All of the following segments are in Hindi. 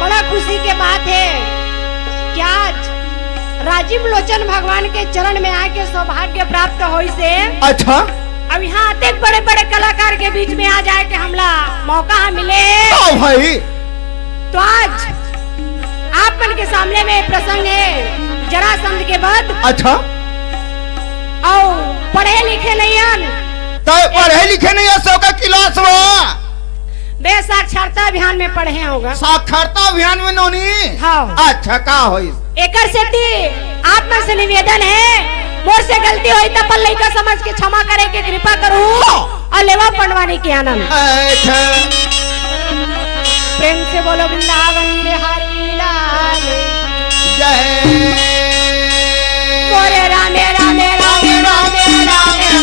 बड़ा खुशी के बात है कि आज राजीव लोचन भगवान के चरण में आके सौभाग्य प्राप्त होई से। अच्छा, अब यहाँ आते बड़े बड़े कलाकार के बीच में आ जाए कि हमला मौका मिले भाई। तो आज आप मन के सामने में प्रसंग है जरासंध के बाद। अच्छा, और पढ़े लिखे नहीं हन तो पढ़े लिखे नहीं है सौ का क्लास में बे साक्षरता अभियान में पढ़े होगा। साक्षरता अभियान में नोनी। हाँ। अच्छा, का होई एकर से आप मन से निवेदन है, मोर से गलती हुई तो पल्ले का समझ के क्षमा करे के कृपा करूं और लेवा पढ़वाने के आनंद। अच्छा, प्रेम से बोलो वृंदावन बिहारी लाल जय। मोरे रामे रामे रामे रामे रामे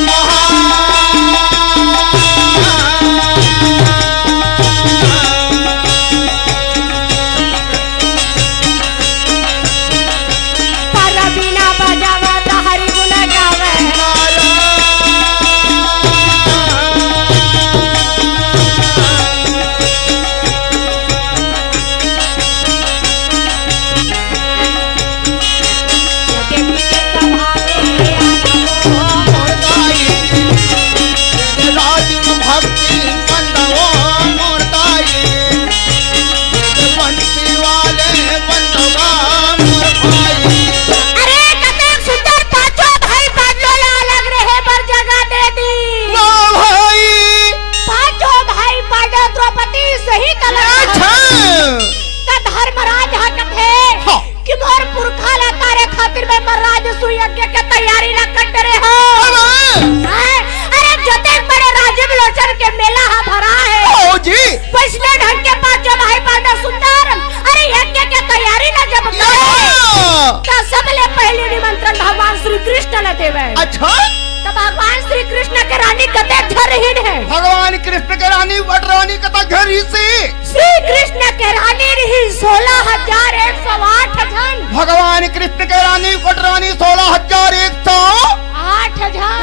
अच्छा, तो भगवान श्री कृष्ण के रानी कते घरहीन है। भगवान कृष्ण के रानी वटरानी कता घर ही से श्री कृष्ण के रानी रही 16,108 जन। भगवान कृष्ण के रानी वटरानी 16,108 जन।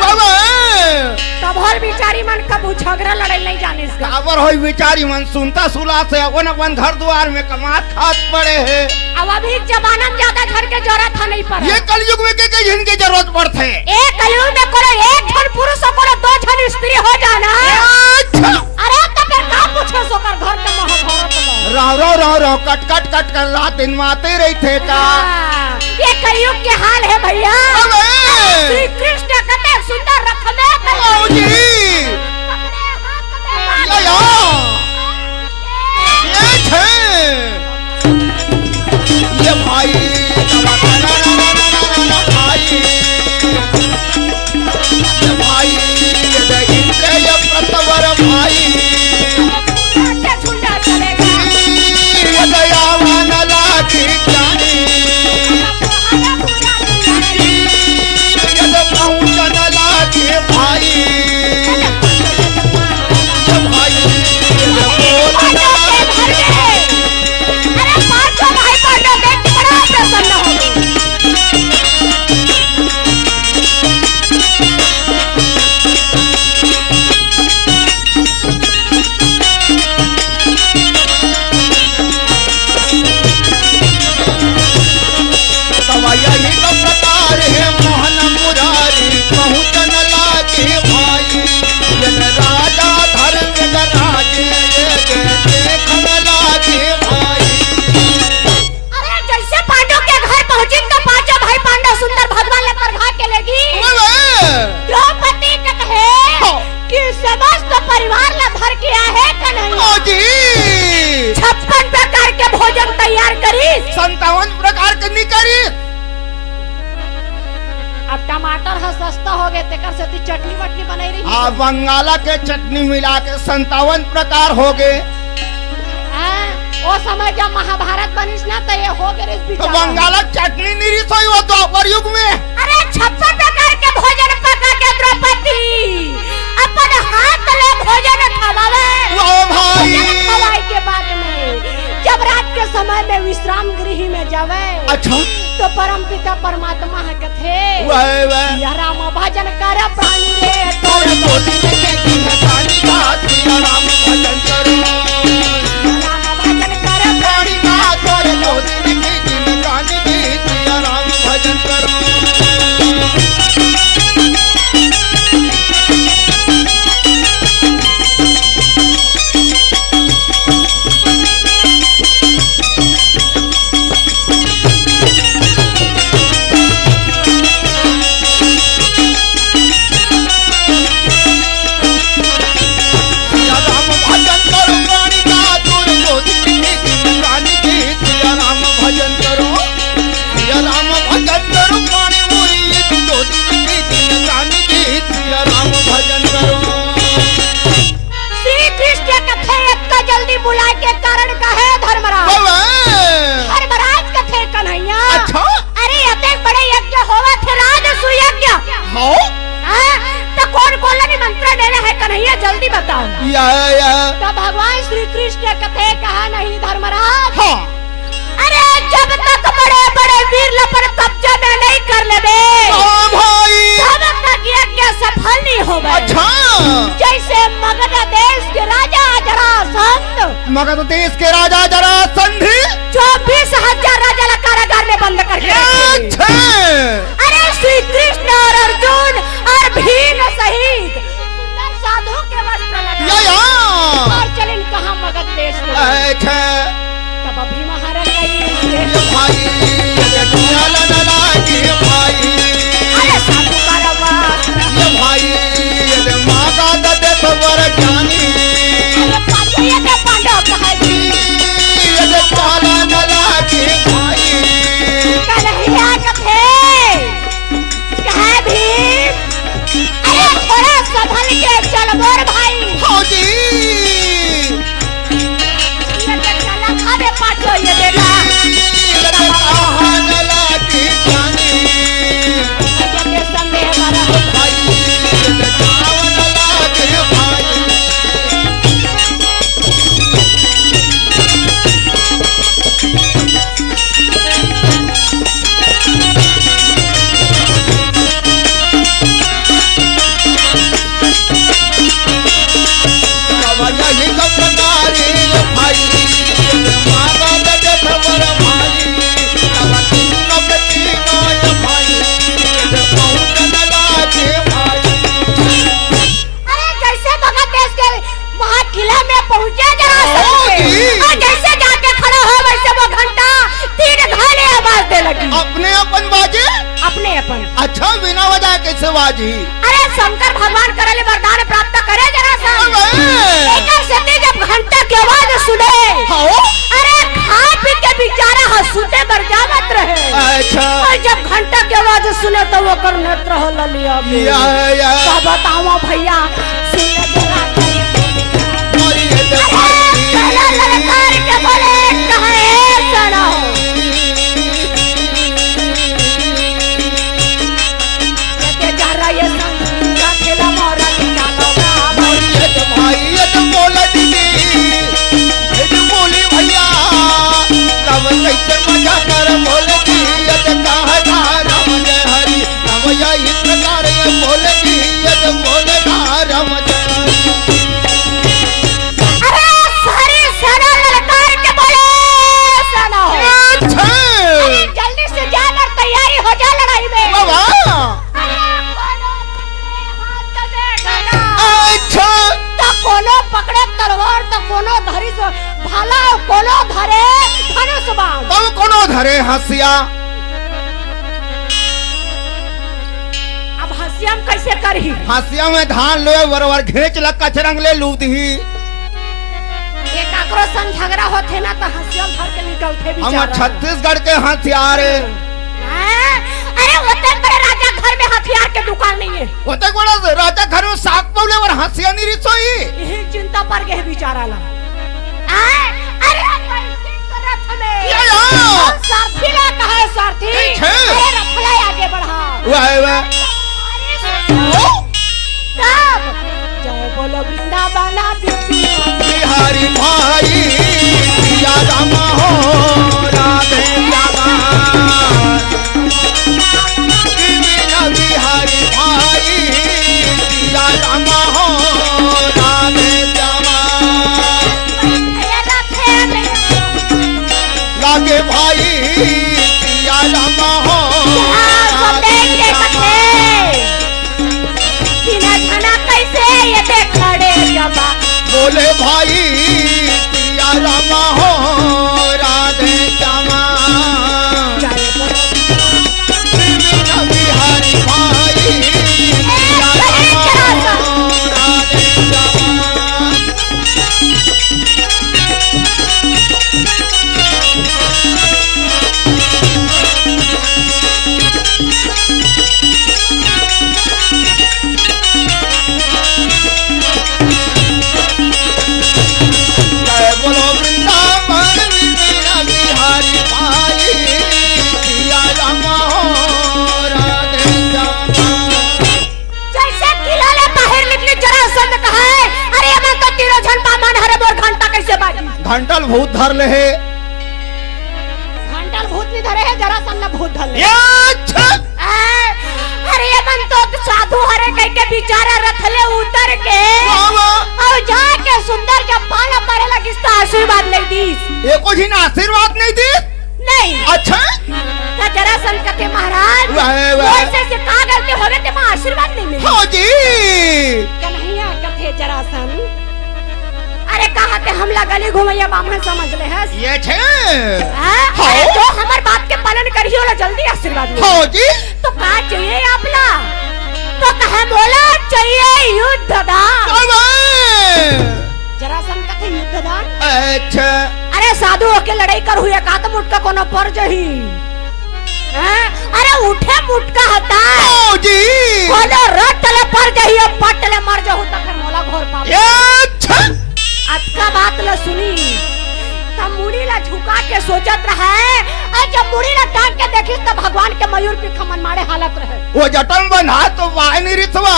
तब हर बिचारी मन कबू झगड़ा लड़ाई नहीं जाने इसका। काबर होई बिचारी मन सुनता सुला से अपन अपन घर द्वार में कमात खात पड़े है। अब अभी जमाना में ज्यादा घर के जरूरत नहीं पड़ा। ये कलयुग में के जिनकी जरूरत पड़ते। एक कलयुग में कोई एक जन पुरुष और कोई दो जन स्त्री हो जाना। अच्छा, अरे तो फिर का पूछे सोकर घर के महाभारत लो। राव कट कर रात दिन माते रही थे का। ये कलयुग के हाल है भैया। श्री कृष्ण कते सुंदर रखने ये भाई प्रतवर भाई दयावान लाठी जानी पहुंचन लाठी भाई परिवार ला भर के है का नहीं। 56 प्रकार के भोजन तैयार करी, 57 प्रकार के नहीं करी। अब टमाटर है सस्ता हो गए तेकर से चटनी वटनी बनाई रही। हाँ, बंगाला के चटनी मिला के 57 प्रकार हो गए। वो समय जब महाभारत बनिस ना तो ये हो गए। तो बंगाला चटनी नहीं रही वो द्वापर युग में। अरे 56 प्रकार के भोजन पका के द्रौपदी अपन हाथ ले भोजन खवावे। भाई खवाई के बाद में जब रात के समय में विश्राम गृह में जावे। अच्छा, तो परम पिता परमात्मा है कथे वह राम भजन कर प्राणी रे तो राम भजन करो। इतना जल्दी बुलाए के कारण का है धर्मराज? धर्मराज कथे कन्हैया। अच्छा अरे अते बड़े यज्ञ होवा थे राजसूय यज्ञ। हो तो कौन कौन निमंत्रण दे रहे हैं कन्हैया, जल्दी बताओ। या तो भगवान श्री कृष्ण कथे कहा नहीं धर्मराज। हाँ अरे जब तक बड़े बड़े वीर पर कब्जा में नहीं कर लेबे भाई तब तक यज्ञ सफल नहीं होगा। अच्छा जैसे मगध देश के राजा जरासंध, मगध देश के राजा जरासंध 24,000 राजा कारागार में बंद करके रखे। अच्छा अरे श्री कृष्ण और अर्जुन और भीम सहित सुंदर साधु के वस्त्र लगाए और चलिन कहा मगध देश में। अच्छा तब अभी महाराज गई भाई भाई अरे साधु का ये भाई ये माता दे खबर जानी अरे पांडव कहा जी ये काला नला के भाई कन्हैया कथे कहे भीम। अरे थोड़ा संभल के चल मोर भाई। हाँ जी ये चला खाने पाछो ये देला कहा नला के जानी ये संगे हमारा भाई ये काला नला के भाई किला में पहुंचे जरासंध और जैसे जाके खड़ा हो वैसे वो घंटा 3 घाले आवाज दे लगी। अपने अपन बाजे अपने अपन अच्छा बिना वजह कैसे बाजी? अरे शंकर भगवान करले वरदान प्राप्त करे जरासंध। एक सती जब घंटा की आवाज सुने अरे खा पी के बेचारा हंसते बर जावत रहे। अच्छा और जब घंटा की आवाज सुने तो वो कर नेत्र हो लिया। या तो बताओ भैया सुन जरा भाई पहला ललकार के बोले कहे सुनो। ये जा रहा ये संगा खेला मोरा निकालो भाई ये तो बोला दीदी ये तो बोली भैया तब कैसे मजा कर बोले दी ये तो कहा था राम जय हरि तब या इस प्रकार ये बोले दी ये तो बोले था राम जय अरे सारी सेना ललकार के बोले सुनो। अच्छा अरे जल्दी से जाकर तैयारी हो जा लड़ाई में। बाबा अच्छा तो कोनो पकड़े तलवार तो कोनो धरी भाला कोनो धरे धनुष बाण। तब कोनो धरे हंसिया अब हंसियम कैसे करही? हंसिया में धान लोए बरबर घेच लक्का चरंग ले लूट ही ये काकरो संग झगड़ा होथे ना तो हंसियम भर के निकलथे हम बेचारा। छत्तीसगढ़ के हथियार हैं? अरे होते बड़े राजा घर में हथियार के दुकान नहीं है। होते कोड़ा राजा घर में साग पौले और हंसिया नहीं रिसोई यही चिंता पर गए बेचारा ला। अरे कैसे रथ में या। और सारथी ला कहे सारथी अच्छा। अरे रथ ला आगे बढ़ा। वाह तब जय बोलो वृंदावन बिहारी भाई सिया राम हो राधे श्यामा बिहारी भाई सिया राम हो राधे श्यामा लागे भाई सिया राम हो बोले भाई सिया राम हो राधे श्यामा बिहारी भाई सिया राम हो राधे श्यामा घंटल भूत धर ले है घंटल भूत नहीं धरे है, जरासंध ने भूत धर ले। अच्छा अरे ये मन तो साधु हरे कह के बेचारा रथले उतर के और जाके सुंदर जब पाला पड़े लगी तो आशीर्वाद नहीं दी। एको जी ने आशीर्वाद नहीं दी। नहीं अच्छा तो जरासंध कहते महाराज वाह, वाह। ऐसे से कहा गलती हो गई तो मैं आशीर्वाद नहीं मिली। हाँ जी कन्हैया कथे जरासंध अरे कहा ते हमला गली घुमैया बामन समझ ले है ये छे अरे जो हमार बात के पालन करियो ना जल्दी आशीर्वाद मिले। हाँ जी तो कहा चाहिए आपला तो कहा बोला चाहिए युद्ध दान। जरासंध कथे युद्ध दान। अच्छा अरे साधु होके लड़ाई कर हुए का तो मुटका कोनो पर जही अरे उठे मुटका हता हाँ जी कोनो रटले पर जही और पटले मर जाहु तो फिर मोला घोर पाप। अच्छा अटका बात ला सुनी तब मुड़ी ला झुका के सोचत रहे और जब मुड़ी ला टांग के देखी तो भगवान के मयूर पे खमन मारे हालत रहे। वो जटन बना तो वाहनी रिथवा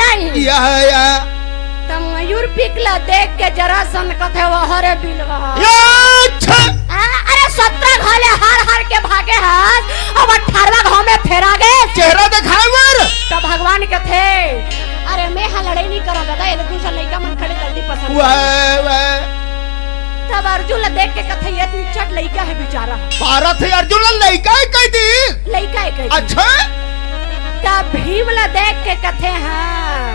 नहीं या तब मयूर पिकला देख के जरासंध कथे वो हरे बिलवा। अच्छा अरे 17 घाले हार हार के भागे हाथ अब 18वां घाव में फेरा गए चेहरा दिखाए वर तो भगवान के थे अरे मैं हाँ लड़ाई नहीं करा दादा ये दूसरा लड़का मन खड़े जल्दी पसंद। वाह तब अर्जुन देख के कथे ये निचट लड़का है बेचारा। भारत है अर्जुन लड़का ही कह दी। लड़का है अच्छा तब भीम ला देख के कथे हाँ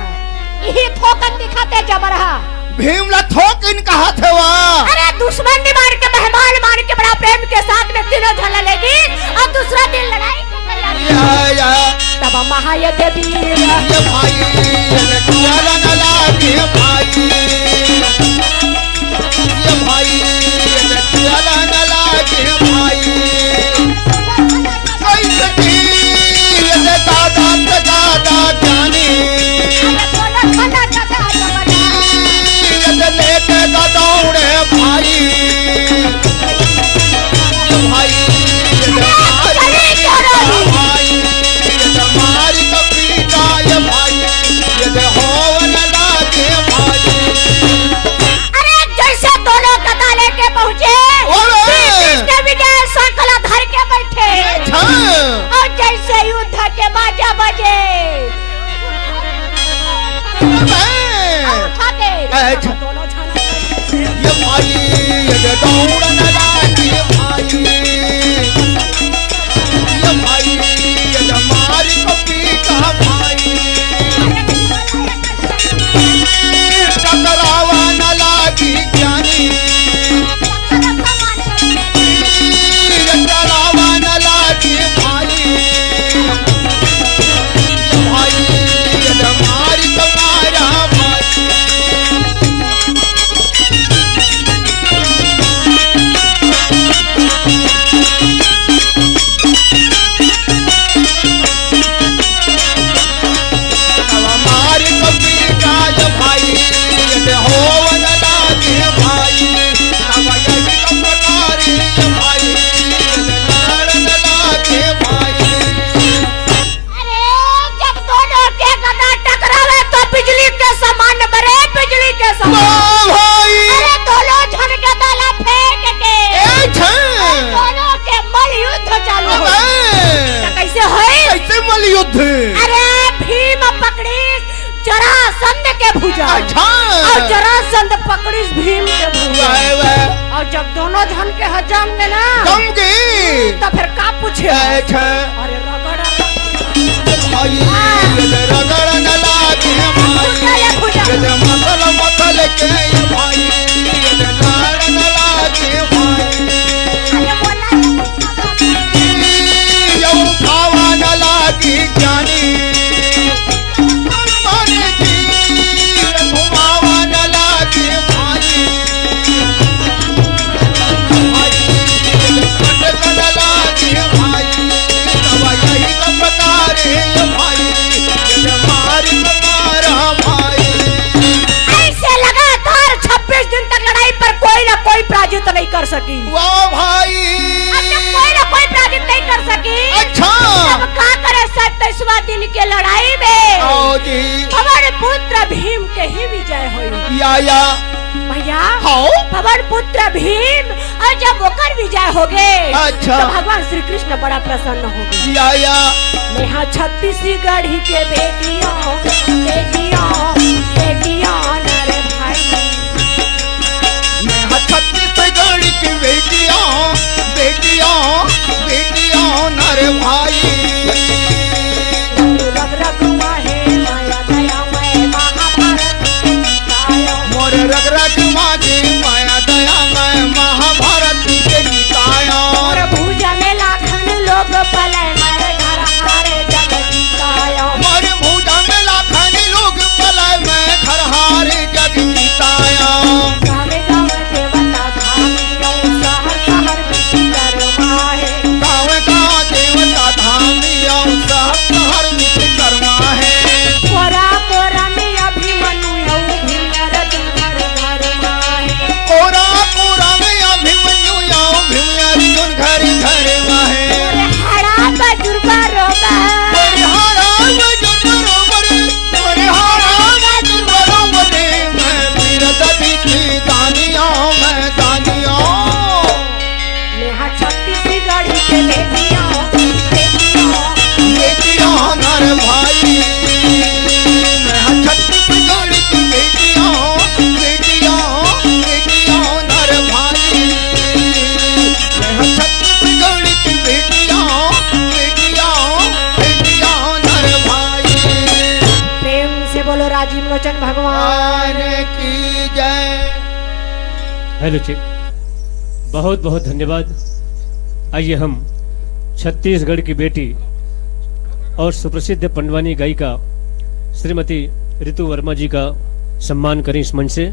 यही थोकन दिखाते जबरहा। भीम ला थोक इन कहा थे वहाँ। अरे दुश्मन ने मार के मेहमान मार के बड़ा प्रेम के साथ में तीनों झला लेगी और दूसरा दिन लड़ाई को तैयारी। या तब महायुद्ध वीर ये भाई ये कुआला न लागे भाई ये भाई ये कुआला न लागे भाई कोई सकी ये दादा ज्ञानी ये लेके दौड़े भाई ये भाई ये भाई ये मारी कपीता ये भाई ये होवन लागे भाई। अरे जैसे दोनों कदा लेके पहुँचे कृष्ण विजय संकला धर के बैठे और जैसे युद्ध के बाजा बजे उठा के दोनों ये भाई ये दौड़न लागे भाई ये भाई ये मारी कपीता भाई टकरावा न लागी ज्ञानी टकरावा न लागी भाई ये भाई ये मारी कमारा भाई। हमारी कपीता ये भाई ये होवन लागे भाई अब यही कपकारी ये भाई ये लड़न लागे भाई। अरे जब दोनों के गदा टकरावे तो बिजली के समान बरे बिजली के समान भाई अरे दोनों झन के दाला फेंक के दोनों के मल युद्ध चालू हो तो कैसे होए कैसे मल युद्ध। अरे भीम पकड़ी जरासंध के भुजा अच्छा और जरासंध पकड़ी भीम के भुजा वाह और जब दोनों झन के हजाम में ना कम की तो फिर का पूछे अच्छा अरे रगड़ा भाई ये रगड़ न लागे भाई ये मसल मसल के ये भाई ये लड़ न लागे भाई ये उठावा न लागे ज्ञानी माने जी घुमावा न लागे भाई भाई ये कटक न लागे भाई तब यही प्रकार ये भाई ये मारी मारा भाई। ऐसे लगातार 26 दिन तक लड़ाई पर कोई ना कोई पराजित नहीं कर सकी। वाह भाई अब जब कोई ना कोई पराजित नहीं कर सकी अच्छा तब क्या करे 27वां दिन के लड़ाई में आओ जी हमारे पुत्र भीम के ही विजय हुई। या भैया हाँ पवन पुत्र भीम और जब होकर विजय हो गए अच्छा। तो भगवान श्री कृष्ण बड़ा प्रसन्न हो गए। या यहाँ छत्तीसगढ़ के बेटियों नर भाई मैं छत्तीसगढ़ की बेटियां नर भाई रग रग माहे माया दया मैं महाभारत के गीतायो मोर रग रग माजी माया दया मैं महाभारत के गीताया और भूजा में लाखन लोग पले मैं घर हारे जग जीतायो मोर भूजा में लाखन लोग पलाय मैं घर हारे जग गीताया गावे गावे देवता धामियों शहर शहर बिच करमाहे गाँव गाँव देवता धामियों सब हर मित कर्मा है कोरा कोरा में अभिमन्यु यौ भीमर घर घर माहे कोरा कोरा में अभिमन्यु याओ भीम अर्जुन घर घर माहे और हड़ा बजुर्गा रोगा परिहारा अर्जुन बरोबर परिहारा अर्जुन बरोबर मैं वीर दती की दानिया मैं दानिया नेहा छत्तीसगढ़ के बेटियों बेटियां नर भाई मैं छत्तीसगढ़ की बेटियां नर भाई मैं छत्तीसगढ़ की बेटियां नर भाई प्रेम से बोलो राजीव लोचन भगवान भगवान की जय। हेलो चिक, बहुत बहुत धन्यवाद। आइए हम छत्तीसगढ़ की बेटी और सुप्रसिद्ध पंडवानी गायिका श्रीमती ऋतु वर्मा जी का सम्मान करें इस मंच से।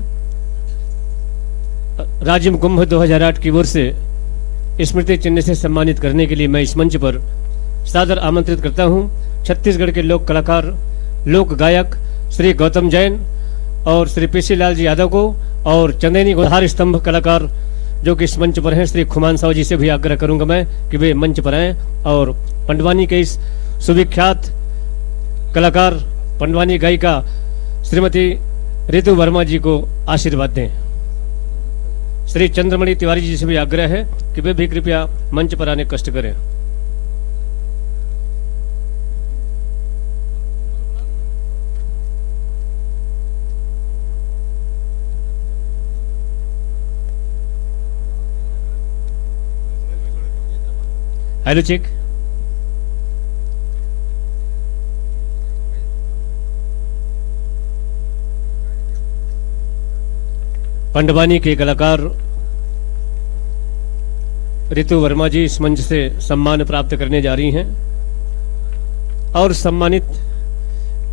राज्य कुंभ 2008 की ओर से स्मृति चिन्ह से सम्मानित करने के लिए मैं इस मंच पर सादर आमंत्रित करता हूं छत्तीसगढ़ के लोक कलाकार लोक गायक श्री गौतम जैन और श्री पीसी लाल जी यादव को, और चंदेनी गोधार स्तंभ कलाकार जो कि इस मंच पर हैं श्री खुमान साहू जी से भी आग्रह करूंगा मैं कि वे मंच पर आएं और पंडवानी के इस सुविख्यात कलाकार पंडवानी गायिका श्रीमती ऋतु वर्मा जी को आशीर्वाद दें। श्री चंद्रमणि तिवारी जी से भी आग्रह है कि वे भी कृपया मंच पर आने कष्ट करें। हेलो चिक, पंडवानी के कलाकार ऋतु वर्मा जी इस मंच से सम्मान प्राप्त करने जा रही हैं और सम्मानित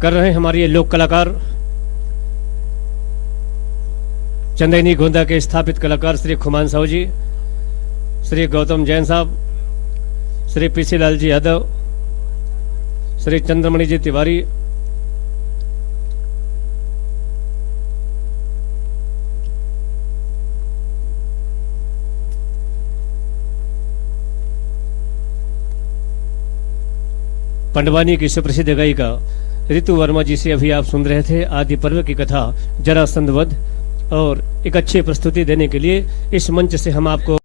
कर रहे हैं हमारे ये लोक कलाकार चंदेनी गोंदा के स्थापित कलाकार श्री खुमान साहू जी, श्री गौतम जैन साहब, श्री पीसी लाल जी यादव, श्री चंद्रमणि जी तिवारी, पंडवानी की सुप्रसिद्ध गायिका ऋतु वर्मा जी से अभी आप सुन रहे थे आदि पर्व की कथा जरासंध वध, और एक अच्छी प्रस्तुति देने के लिए इस मंच से हम आपको